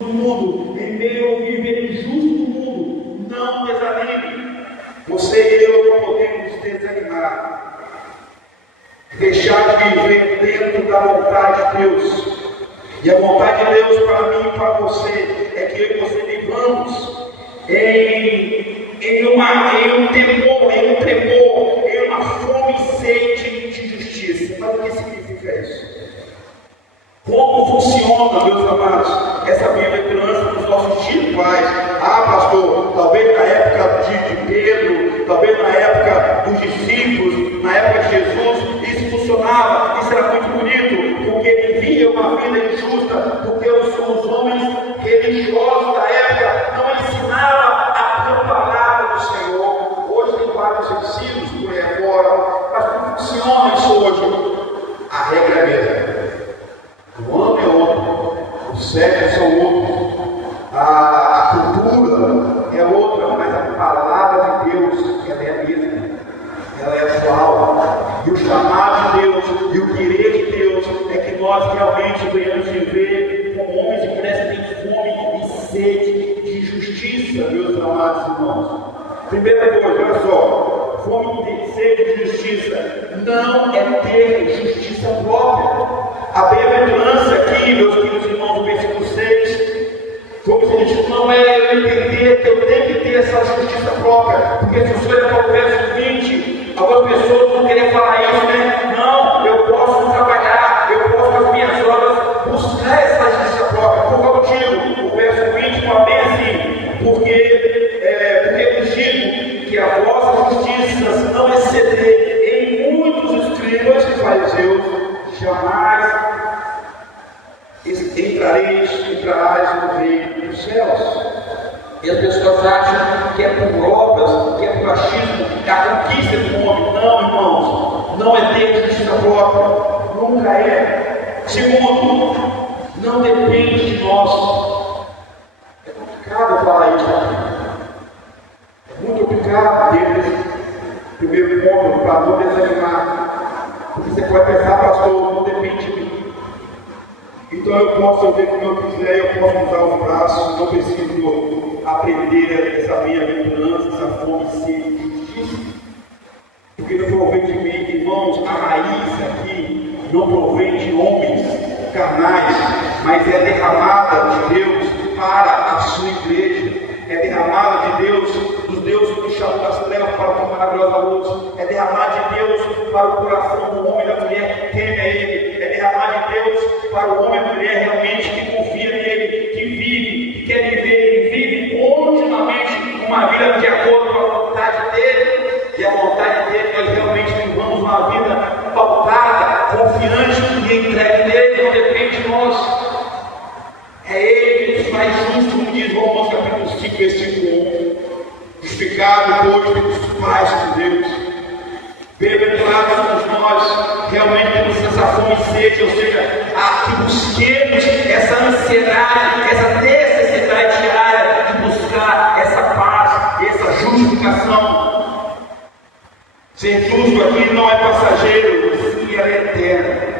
do mundo, em meio ao viver injusto do mundo, não desanime. Você e eu não podemos desanimar. Deixar de viver dentro da vontade de Deus. E a vontade de Deus para mim e para você é que eu e você vivamos em um temor, em uma fome e sede de justiça. Mas o que significa isso? Como funciona, meus amados, essa bem-aventurança dos nossos dias atuais? Ah, pastor, talvez na época de Pedro, talvez na época dos discípulos, na época de Jesus, isso funcionava, isso era muito bonito, porque vivia uma vida injusta, porque os homens religiosos da época não ensinavam a palavra do Senhor. Hoje tem vários ensinos por aí fora, mas como funciona isso hoje? A regra é a mesma. O homem é outro, os sexos são outros, a cultura é outra, mas a palavra de Deus ela é a mesma, ela é atual. E o chamado de Deus e o querer de Deus é que nós realmente venhamos viver como homens e mulheres que têm fome e sede de justiça, meus amados irmãos. Primeira coisa, olha só, fome e sede de justiça não é ter justiça própria. A bem-aventurança aqui, meus queridos irmãos, no versículo 6, como se diz, não é eu entender que eu tenho que ter essa justiça própria, porque se você olhar para o verso 20, algumas pessoas vão querer falar isso, né? Não, eu posso trabalhar, eu posso com as minhas obras buscar essa justiça própria. Por qual motivo? O verso 20 fala bem assim, porque eu digo que a vossa justiça não exceder em muitos escribas e fariseus, jamais entrarás no reino dos céus. E as pessoas acham que é por obras, que é por achismo, que a conquista do homem. Não, irmãos, não é ter justiça própria, nunca é. Segundo, não depende de nós. É complicado falar isso aqui. É muito complicado ter primeiro ponto para não desanimar. Porque você pode pensar, pastor, não depende de mim. Então eu posso viver como eu quiser, eu posso usar os braços, não preciso aprender essa bem-aventurança, essa fome e sede de justiça. Porque não provém de mim, irmãos, a raiz aqui não provém de homens carnais, mas é derramada de Deus para a sua igreja. É derramada de Deus, dos deuses que chamam das trevas para uma maravilhosa luz. É derramada de Deus para o coração do homem e da mulher que teme a Ele. É derramada de Deus para o homem e a mulher realmente que confia nele, que vive, que quer viver e vive continuamente uma vida de acordo com a vontade dele. E a vontade dele nós realmente vivamos uma vida pautada, confiante e entregue nele, não depende de nós. É Ele que nos faz justos, como diz Romanos capítulo 5, versículo 1. Justificado, pois, pelos pais de Deus. Bem-aventurados somos nós, realmente temos essa fome e sede, ou seja, que busquemos essa ansiedade, essa necessidade diária de buscar essa paz, essa justificação. Ser justo aqui não é passageiro, sim, ela é eterna.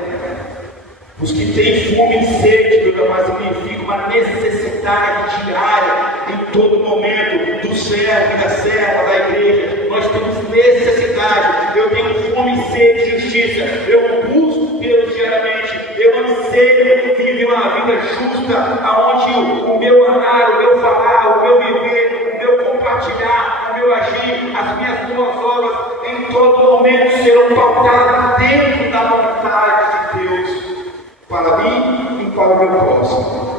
Os que têm fome e sede, meu amado, significa uma necessidade diária, em todo momento, do servo e da serva da igreja. Nós temos necessidade. Eu tenho fome e sede de justiça. Eu busco Deus diariamente. Eu anseio viver uma vida justa, onde o meu andar, o meu falar, o meu viver, o meu compartilhar, o meu agir, as minhas boas obras, em todo momento serão pautadas dentro da vontade de Deus. Para mim e para o meu próximo.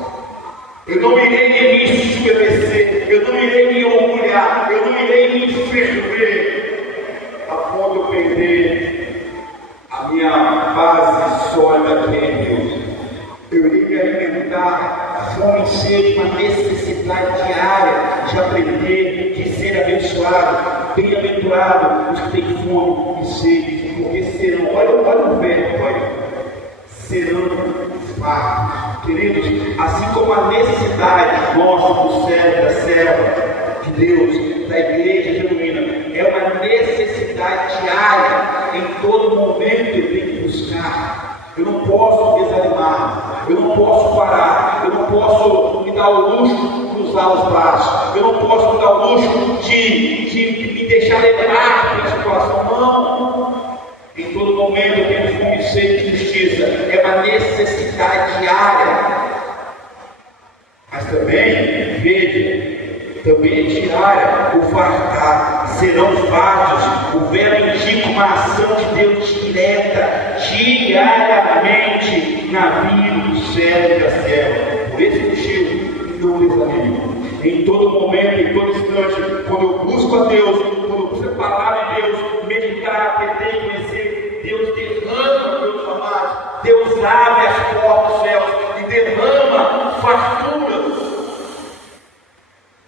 Eu não irei me submeter, eu não irei me orgulhar, eu não irei me ferver a ponto de eu perder a minha base sólida que é Deus. Eu irei me alimentar fome e sede, uma necessidade diária de aprender, de ser abençoado, bem-aventurado os que têm fome e sede, porque serão, olha o verbo, olha. Serão fartos. Queridos, assim como a necessidade nossa do servo, da serva de Deus, da igreja genuína, é uma necessidade diária, em todo momento eu tenho que buscar. Eu não posso desanimar, eu não posso parar, eu não posso me dar o luxo de cruzar os braços, eu não posso me dar o luxo de me deixar levar pela situação, não. Em todo momento eu tenho fome e sede de justiça, é uma necessidade diária. Mas também, veja, também é diária o fartar, serão fartos. O verbo indica uma ação de Deus direta, diariamente, na vida do servo e da serva. Por esse motivo, não desanime. Em todo momento, em todo instante, quando eu busco a Deus, quando eu busco a palavra de Deus, meditar, aprender e conhecer, Deus derrama, meus amados, Deus abre as portas dos céus e derrama fartura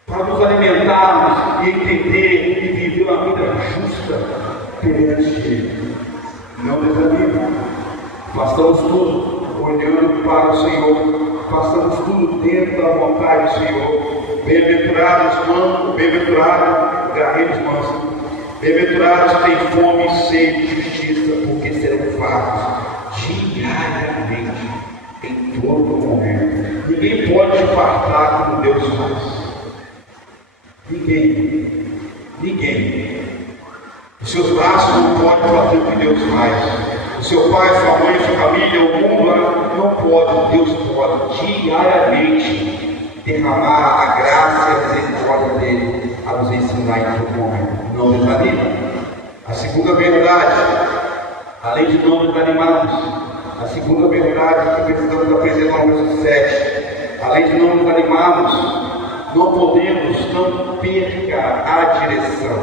para nos alimentarmos e entender e viver uma vida justa perante Ele. Não desanime. Façamos tudo olhando para o Senhor. Façamos tudo dentro da vontade do Senhor. Bem-aventurados mansos, bem-aventurados guerreiros mansos. Bem-aventurados têm fome e sede de justiça, porque serão fartos diariamente, em todo momento. Ninguém pode te fartar como Deus faz. Ninguém. Os seus braços não podem fazer o que Deus faz. O seu pai, sua mãe, sua família, o mundo não pode. Deus pode diariamente derramar a graça e a misericórdia dele a nos ensinar em todo momento. Não desanime. A segunda verdade, além de não desanimarmos, a segunda verdade que precisamos aprender no verso 7, além de não desanimarmos, não podemos, não perca a direção.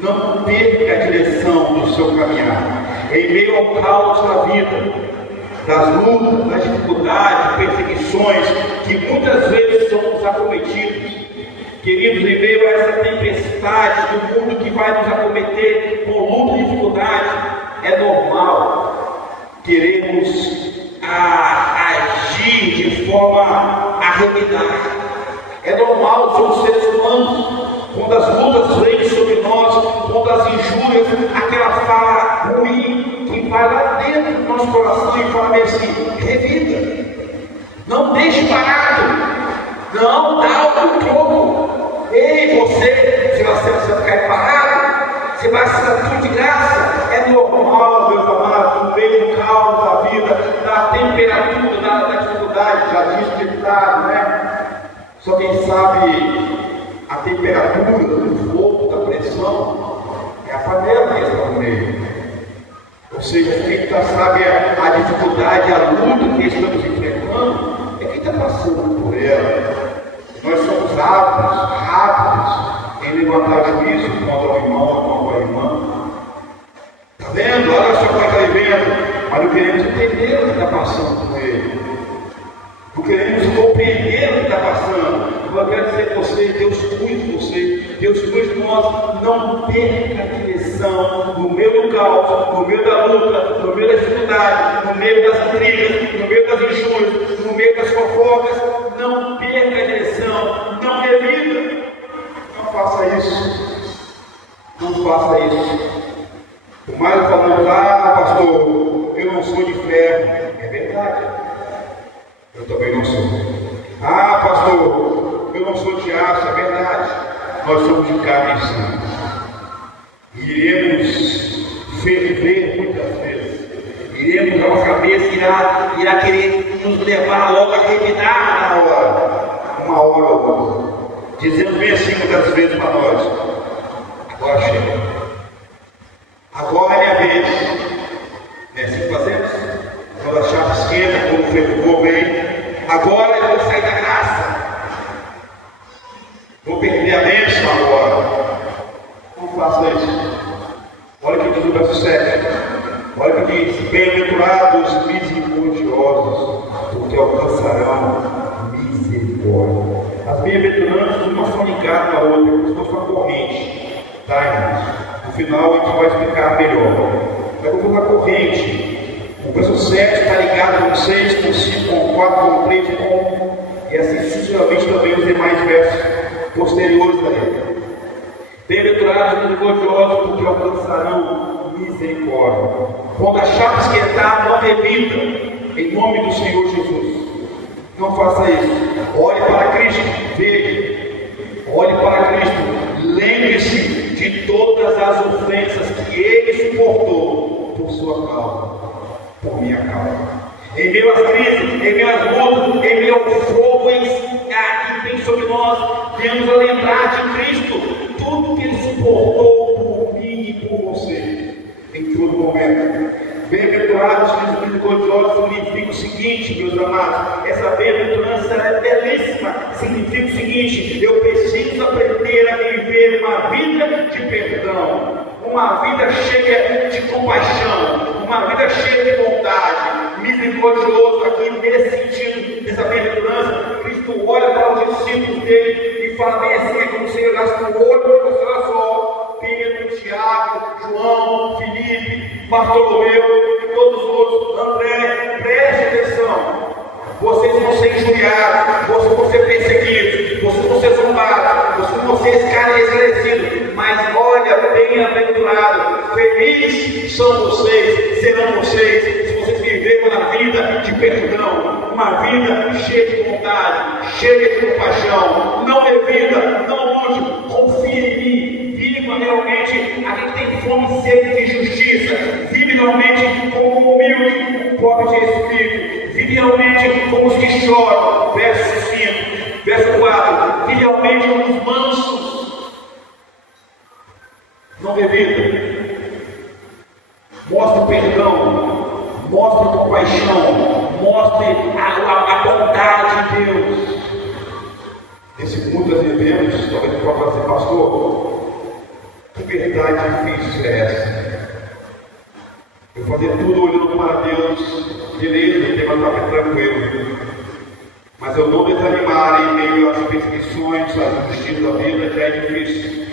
Não perca a direção do seu caminhar. Em meio ao caos da vida, das lutas, das dificuldades, perseguições, que muitas vezes somos acometidos, queridos, em meio a essa tempestade do mundo que vai nos acometer com luta e dificuldade, é normal queremos agir de forma arremetada. É normal, somos seres humanos. Quando as lutas vêm sobre nós, quando as injúrias, aquela fala ruim que vai lá dentro do nosso coração e fala assim: revida, não deixe parado, não dá o troco. Ei, você vai ficar parado, você vai ser tudo de graça. É normal, meus amados, no meio do caos da vida, da temperatura, da dificuldade, já disse o ditado, né? Só quem sabe a temperatura, o fogo, da pressão, é a panela que está no meio. Ou seja, quem sabe a dificuldade, a luta que estamos enfrentando, é quem está passando por ela. Nós somos rápidos em levantar juízo contra o irmão ou contra a irmã. Está vendo? Olha só como está vivendo. Mas não queremos entender o que está passando com ele. Não queremos compreender o que está passando. Eu quero dizer para você: Deus cuida de você, Deus cuida de nós. Não perca a direção no meio do caos, no meio da luta, no meio da dificuldade, no meio das intrigas, no meio das injúrias, no meio das fofocas. Não perca a direção, não revida. Não faça isso. Não faça isso. O mais falando: pastor, eu não sou de ferro. É verdade. Eu também não sou. Pastor, eu não sou de aço. É verdade. Nós somos de carne e sangue. Iremos ferver muitas vezes. Iremos, a nossa cabeça irá querer nos levar logo a revidar na hora. Uma hora ou outra. Dizendo bem assim muitas vezes para nós: agora chega. Agora é a vez. É assim que fazemos? Quando a chave esquerda, quando o fervor vem, agora eu vou sair da graça. Vou perder a bênção agora. Não faça isso. Olha o que diz o verso 7. Olha o que diz: bem-aventurados misericordiosos, porque alcançarão misericórdia. As bem-aventuranças não são ligadas a outra, não são corrente. Tá, irmãos? No final a gente vai explicar melhor. Mas eu vou na corrente. O verso 7 está ligado com 6, com 5, com 4, com 3, com... e assim sucessivamente também os demais versos posteriores da lei. Bem-aventurados misericordiosos, porque alcançarão misericórdia. Quando a chapa esquentar, não revida, em nome do Senhor Jesus. Não faça isso. Olhe para Cristo, veja. Olhe para Cristo. Lembre-se de todas as ofensas que Ele suportou por sua causa, por minha causa. Em meio às crises, em meio às lutas, em meio ao fogo que vem sobre nós, devemos lembrar de Cristo, tudo que Ele suportou por mim e por você, em todo momento. Bem-aventurados os misericordiosos significa o seguinte, meus amados, essa bem-aventurança é belíssima, significa o seguinte: eu preciso aprender a viver uma vida de perdão, uma vida cheia de compaixão, uma vida cheia de bondade, misericordioso. Aqui nesse sentido, dessa bem-aventurança, Cristo olha para os discípulos dele e fala bem assim, é como se ele olhasse no olho e você olha só, Pedro, Tiago, João, Filipe, Bartolomeu e todos os outros. André, preste atenção. Vocês vão ser injuriados, vocês vão ser perseguidos, vocês vão ser zombados, vocês vão ser esclarecidos. Mas olha, bem-aventurado, felizes são vocês, serão vocês, se vocês viverem uma vida de perdão, uma vida cheia de bondade, cheia de compaixão. Não revida, não lute, confie em mim. Viva realmente, a gente tem fome e sede de justiça. Vive realmente como humilde, pobre de espírito. Vive realmente como os que choram. Verso 5, verso 4. Vive realmente como os mansos. Não revida. Mostre perdão. Mostre compaixão. Mostre a bondade de Deus. Esse mundo nós vivemos, talvez pode fazer, pastor. Que verdade difícil é essa? Eu fazer tudo olhando para Deus, beleza, o tema está tranquilo. Mas eu não desanimar em meio às perseguições, às injustiças da vida, já é difícil.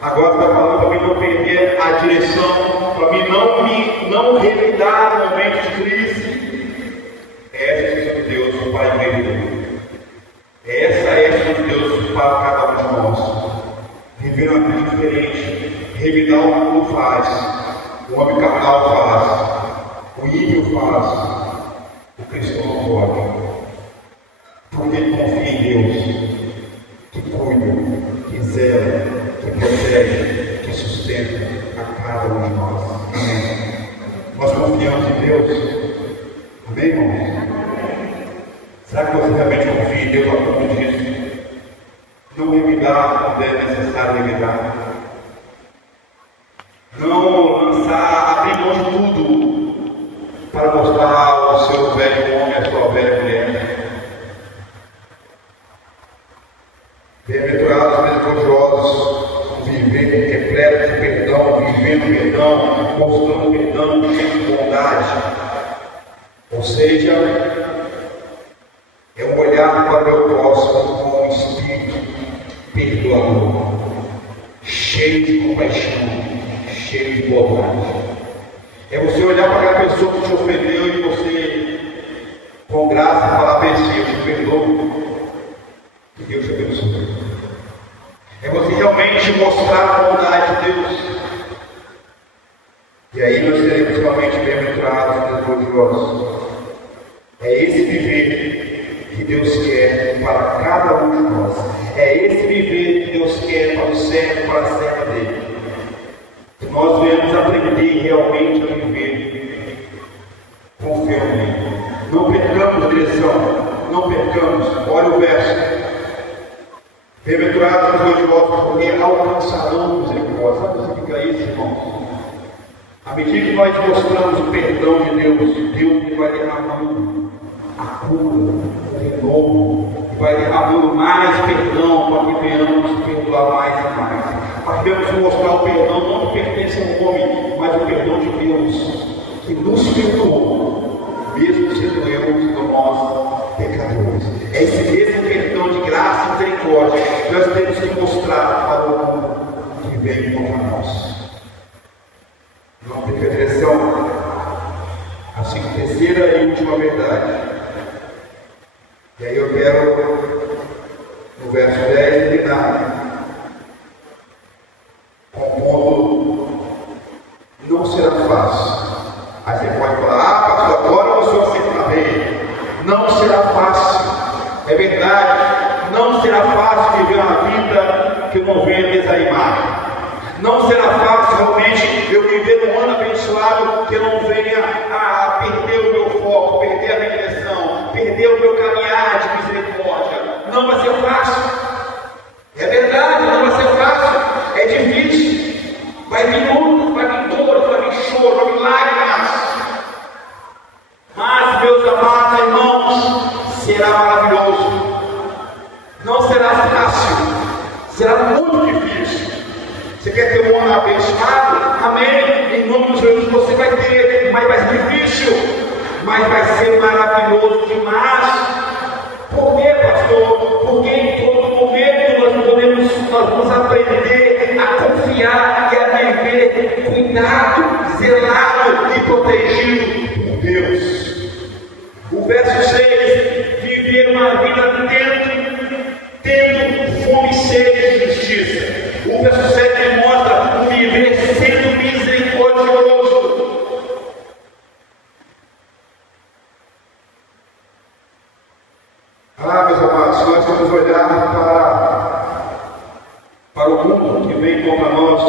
Agora está falando para mim não perder a direção, para mim não revidar no momento de crise. Essa é a decisão de Deus para a igreja. Essa é a decisão de Deus para cada um de nós. Viver uma vida diferente, revidar o mundo faz, o homem carnal faz, o ímpio faz, o cristão não pode. Porque ele confia em Deus, que cuida, que zela, que protege, que sustenta a cada um de nós. Amém. Nós confiamos em Deus. Amém, irmãos? Será que você realmente confia em Deus a ponto disso? Não revidar quando é necessário revidar. Não lançar, abrir mão de tudo para mostrar ao seu velho homem, à sua velha mulher. Bem-aventurados misericordiosos, viver repleto de perdão, vivendo perdão, mostrando perdão, vivendo bondade. Ou seja, é um olhar para o meu próximo com um espírito perdoador, cheio de compaixão, cheio de bondade. É você olhar para aquela pessoa que te ofendeu e você, com graça, falar bem assim: eu te perdoo, que Deus te abençoe. É você realmente mostrar a bondade de Deus. E aí nós seremos realmente bem-aventurados, misericordiosos. É esse viver que Deus quer para cada um de nós. É esse viver que Deus quer para o servo, para a serva dele. Que nós venhamos aprender realmente a viver confiantemente. Não percamos a direção, não percamos. Olha o verso. Bem-aventurados os misericordiosos, porque alcançarão misericórdia. Sabe o que significa isso, irmãos? À medida que nós mostramos o perdão de Deus, Deus vai derramando a cura, o renovo, vai derramando mais perdão para que venhamos perdoar mais e mais. Para que venhamos mostrar o perdão não que pertence ao homem, mas o perdão de Deus, que nos perdoou, mesmo sendo eu nós pecadores. É esse mesmo perdão de graça e misericórdia que nós temos que mostrar para o mundo que vem contra nós. Não tem direção. Assim, terceira e última verdade. E aí eu quero, no verso 10, terminar com o ponto: não será fácil. Aí você pode falar: pastor, agora o senhor sempre está bem. Não será fácil. verdade, não será fácil viver uma vida que eu não venha desanimar. Não será fácil realmente eu viver um ano abençoado que eu não venha a perder o meu foco, perder a minha direção, perder o meu caminhar de misericórdia. Não vai ser fácil. É verdade, não vai ser fácil. É difícil. Vai vir luto, vai vir dor, vai vir choro, vai vir lágrimas. Mas, meus amados irmãos, será maravilhoso. Não será fácil. Será muito difícil. Você quer ter um ano abençoado? Amém. Em nome de Jesus você vai ter, mas vai ser difícil. Mas vai ser maravilhoso demais. Por quê, pastor? Porque em todo momento nós vamos aprender a confiar e a viver cuidado, zelado e protegido por Deus. O verso 6, viver uma vida tendo fome e sede de justiça. O verso 7 mostra o viver sendo misericordioso. Meus amados, nós vamos olhar para o mundo que vem contra nós,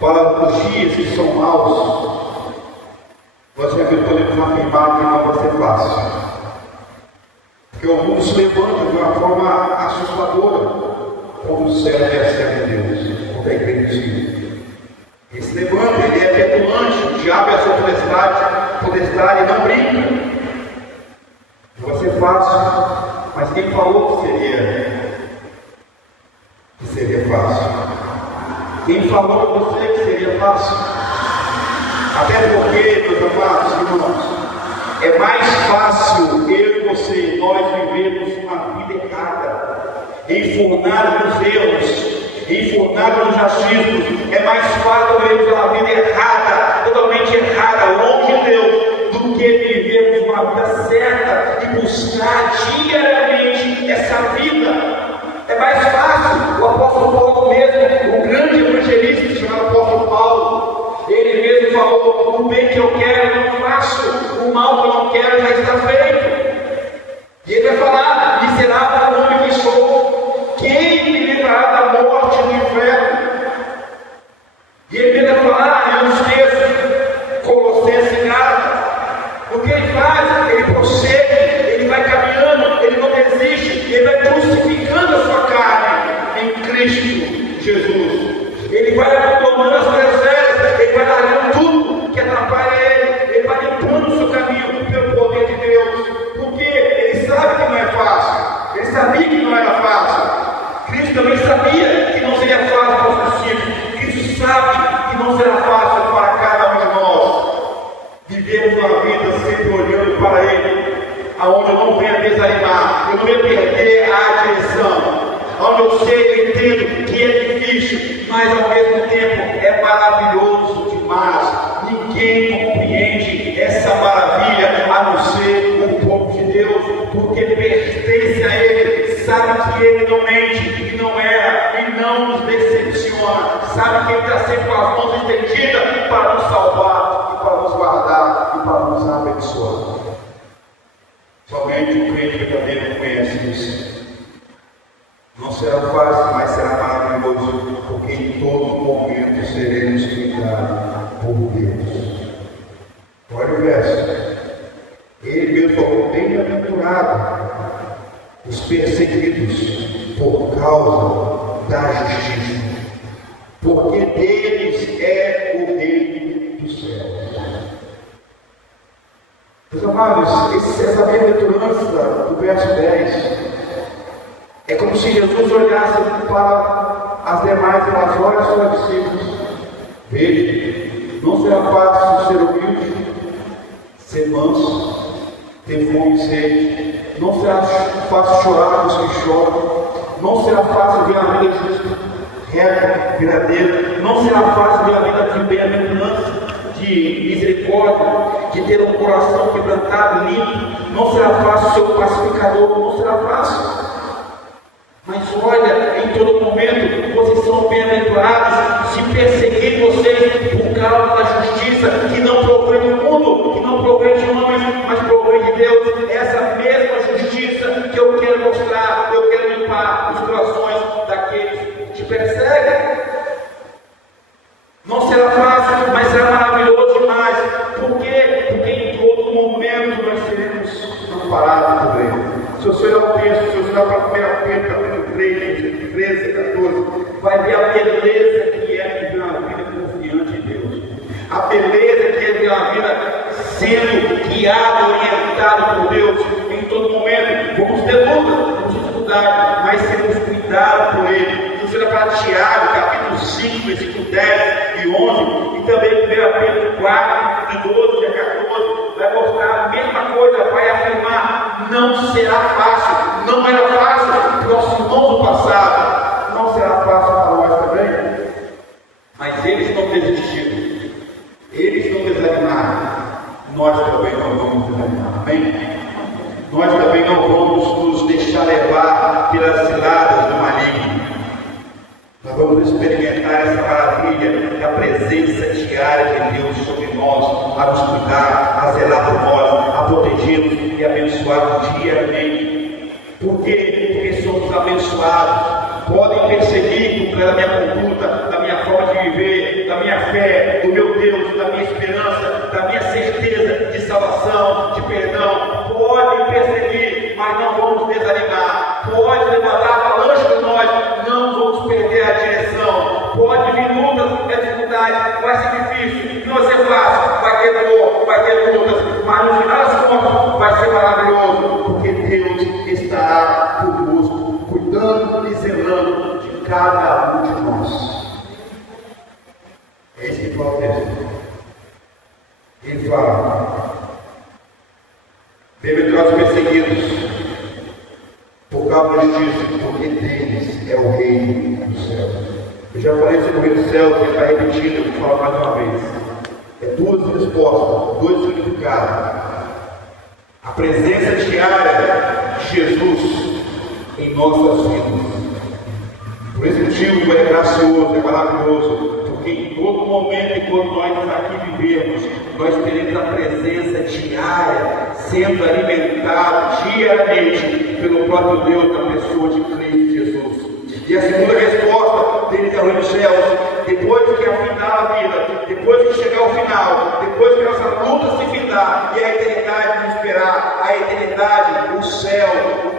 para os dias que são maus. Nós podemos afirmar que não vai ser fácil. Porque o mundo se levanta de uma forma assustadora, como o céu e a terra de Deus, como é incrível. Ele se levanta, ele é petulante, o diabo é a sua potestade, não brinca. Não vai ser fácil, mas quem falou que seria fácil? Quem falou para você que seria fácil? Até porque, meus amados irmãos, é mais fácil eu e você, nós vivermos uma vida errada, enfurnado nos erros, enfurnado nos achismos. É mais fácil vivermos uma vida errada, totalmente errada, longe de Deus, do que vivermos uma vida certa e buscar diariamente essa vida. É mais fácil. O apóstolo Paulo mesmo, o grande evangelista chamado apóstolo Paulo, ele mesmo falou: o bem que eu quero eu não faço, o mal que eu não quero já está feito. E ele vai falar: miserável homem que sou, quem me livrará da morte do inferno? E ele vai falar em uns textos, Colossenses 4, o que ele faz? Ele prossegue, ele vai caminhando, ele não desiste, ele vai crucificando a sua carne em Cristo Jesus. Ele vai abandonando as trezeiras, ele vai largando tudo que atrapalha ele vai limpando o seu caminho pelo poder de Deus, porque ele sabe que não é fácil, ele sabia que não era fácil. Cristo também sabia que não seria fácil para os discípulos. Cristo sabe que não será fácil para cada um de nós. Vivemos uma vida sempre olhando para Ele, aonde eu não venho a desanimar, eu não venho perder a direção, onde eu sei, eu entendo que é difícil, mas ao mesmo tempo é maravilhoso demais. Ninguém compreende essa maravilha a não ser o povo de Deus, porque pertence a Ele, sabe que Ele não mente, que não erra e não nos decepciona, sabe que Ele está sempre com as mãos estendidas para nos salvar e para nos guardar e para nos abençoar. Somente o crente verdadeiro conhece isso. Não será fácil, mas será maravilhoso, porque em todo momento seremos cuidados por Deus. Olha o verso. Ele mesmo falou: bem-aventurado os perseguidos por causa da justiça, porque deles é o reino dos céus. Meus amados, essa bem-aventurança do verso 10 é como se Jesus olhasse para as demais relações dos seus discípulos. Veja, não será fácil ser humilde, ser manso, ter fome e sede. Não será fácil chorar com os que choram. Não será fácil ver a vida justa, reta, verdadeira. Não será fácil ver a vida de bem-aventurança, de misericórdia, de ter um coração quebrantado, limpo. Não será fácil ser um pacificador. Não será fácil. Mas olha, em todo momento, vocês são bem-aventurados se perseguir vocês por causa da justiça, que não provém do mundo, que não provém de homens, mas provém de Deus. Essa mesma justiça que eu quero mostrar eu quero limpar os corações daqueles que te perseguem. Não será fácil, mas será maravilhoso demais. Por quê? Porque em todo momento nós seremos amparados por Ele. Se você olhar o texto, se você olhar para 1 Pedro, capítulo 3, 13 e 14, vai ver a beleza que é viver uma vida confiante em Deus. A beleza que é viver uma vida sendo guiado, orientado por Deus em todo momento. Vamos ter luta, vamos ter dificuldade, mas seremos cuidados por Ele. Se você olhar para Tiago, capítulo 5, versículo 10 e 11, e também 1 Pedro 4, de 12 a 14, vai mostrar a mesma coisa, vai afirmar: não será fácil, não era fácil para os irmãos do passado, não será fácil para nós também, mas eles não desistiram, eles não desanimaram, nós também não vamos desanimar, amém? Nós também não vamos nos deixar levar pelas ciladas do maligno. Nós vamos experimentar essa maravilha da presença diária de Deus sobre nós, a nos cuidar, a zelar por nós, a proteger-nos e abençoar diariamente. Por quê? Porque somos abençoados. Podem perseguir por causa da minha conduta, da minha forma de viver, da minha fé, do meu Deus, da minha esperança, da minha certeza de salvação, de perdão. Podem perseguir, mas não vamos desanimar. Pode levantar avalanche de nós, não vamos perder a direção. Pode vir lutas, dificuldades, vai ser difícil, não vai ser fácil, vai ter dor, vai ter lutas, mas no final das contas vai ser maravilhoso, porque Deus estará conosco, cuidando e zelando de cada um de nós. É isso que fala o texto. Ele fala: bem-aventurados perseguidos por causa da justiça, porque deles é o reino do céu. Eu já falei sobre o reino do céu, que está repetido, eu vou falar mais uma vez. É duas respostas, dois significados. A presença diária de Jesus em nossas vidas. Por esse motivo é gracioso, é maravilhoso, porque em todo momento, enquanto nós aqui vivemos, nós teremos a presença diária, sendo alimentado diariamente pelo próprio Deus na pessoa de Cristo Jesus. E a segunda resposta deles é o reino dos céus. Depois que afinar a vida, depois que chegar ao final, depois que nossa luta se findar e a eternidade nos esperar, a eternidade, o céu,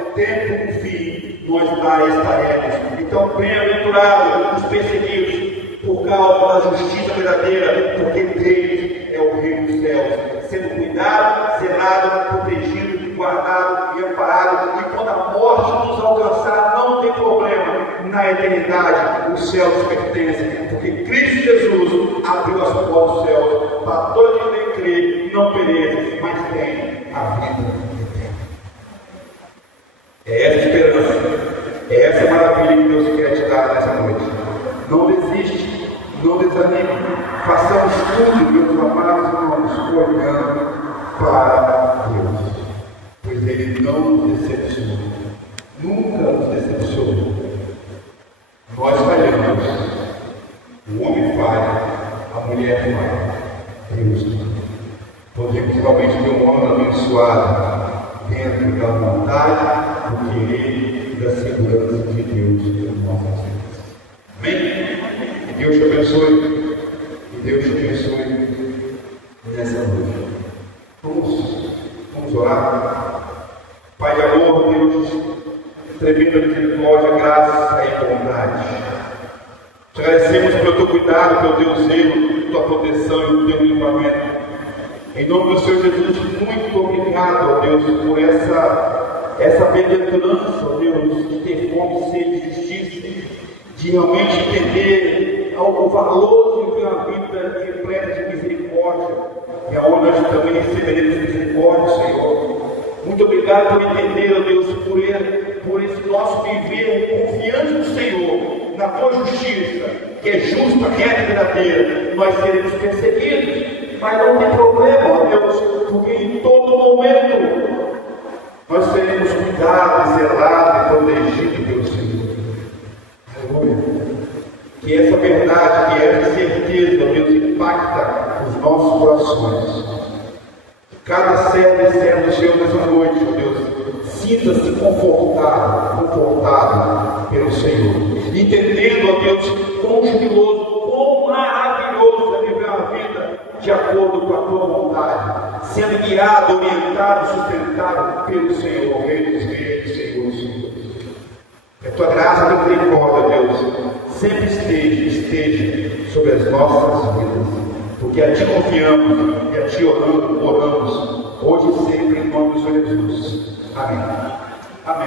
o tempo do fim, nós lá estaremos. Então, bem-aventurados os perseguidos por causa da justiça verdadeira, porque deles é o reino dos céus, sendo cuidado, zelado, protegido, guardado e amparado. E quando a morte nos alcançar, não tem problema. Na eternidade, o céu nos pertence, porque Cristo Jesus abriu as portas do céu para todo aquele que crê, não pereça, mas tem a vida eterna. É essa a esperança, é essa maravilha que Deus quer te dar nessa noite. Não desiste, não desanime, façamos tudo, meus amados irmãos, olhando para Deus, pois Ele não nos decepcionou, nunca nos decepcionou. Nós falhamos, o homem falha, a mulher falha, Deus não. Podemos realmente ter um ano abençoado dentro da vontade, do querer e da segurança de Deus em nossas vidas. Amém? Que Deus te abençoe, que Deus te abençoe nessa noite. Vamos orar. Pai de amor, Deus, tremenda misericórdia, graça e bondade. Te agradecemos pelo teu cuidado, pelo teu zelo, tua proteção e o teu livramento. Em nome do Senhor Jesus, muito obrigado, ó Deus, por essa bem-aventurança, ó Deus, de ter fome, sede de justiça, de realmente entender o valor de viver uma vida repleta de misericórdia, e aonde nós também receberemos misericórdia, Senhor. Muito obrigado por entender, ó Deus, por esse nosso viver confiante no Senhor, na tua justiça, que é justa, reta e verdadeira. Nós seremos perseguidos, mas não tem problema, ó Deus, porque em todo momento nós seremos cuidados, zelados e protegidos pelo Senhor. Aleluia. Que essa verdade, que essa certeza, ó Deus, impacta os nossos corações. Cada servo e servo do Senhor nessa noite, ó Deus, sinta-se confortável Senhor. Entendendo, ó Deus, quão jubiloso, quão maravilhoso é viver uma vida de acordo com a tua vontade, sendo guiado, orientado, sustentado pelo Senhor, Rei dos Reis, Senhor dos Senhores. Que a tua graça, a tua misericórdia, Deus, sempre esteja sobre as nossas vidas, porque a ti confiamos e a ti oramos, hoje e sempre, em nome do Senhor Jesus. Amém.